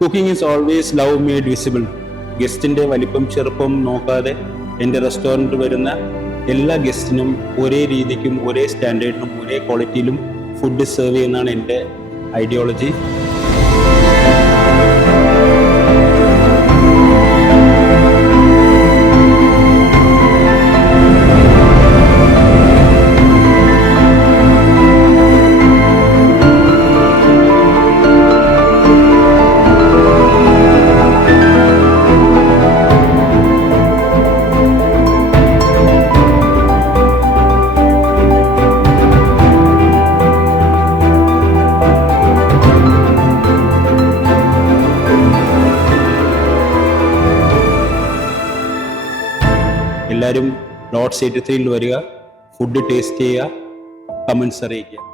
Cooking is always love made visible. ഗസ്റ്റിന്റെ വലിപ്പം ചെറുപ്പം നോക്കാതെ എൻ്റെ റെസ്റ്റോറൻറ്റ് വരുന്ന എല്ലാ ഗസ്റ്റിനും ഒരേ രീതിക്കും ഒരേ സ്റ്റാൻഡേർഡിനും ഒരേ ക്വാളിറ്റിയിലും ഫുഡ് സെർവ് ചെയ്യുന്നതാണ് എൻ്റെ ഐഡിയോളജി. എല്ലാവരും Lot 83 വരിക, ഫുഡ് ടേസ്റ്റ് ചെയ്യുക, കമൻസ് അറിയിക്കുക.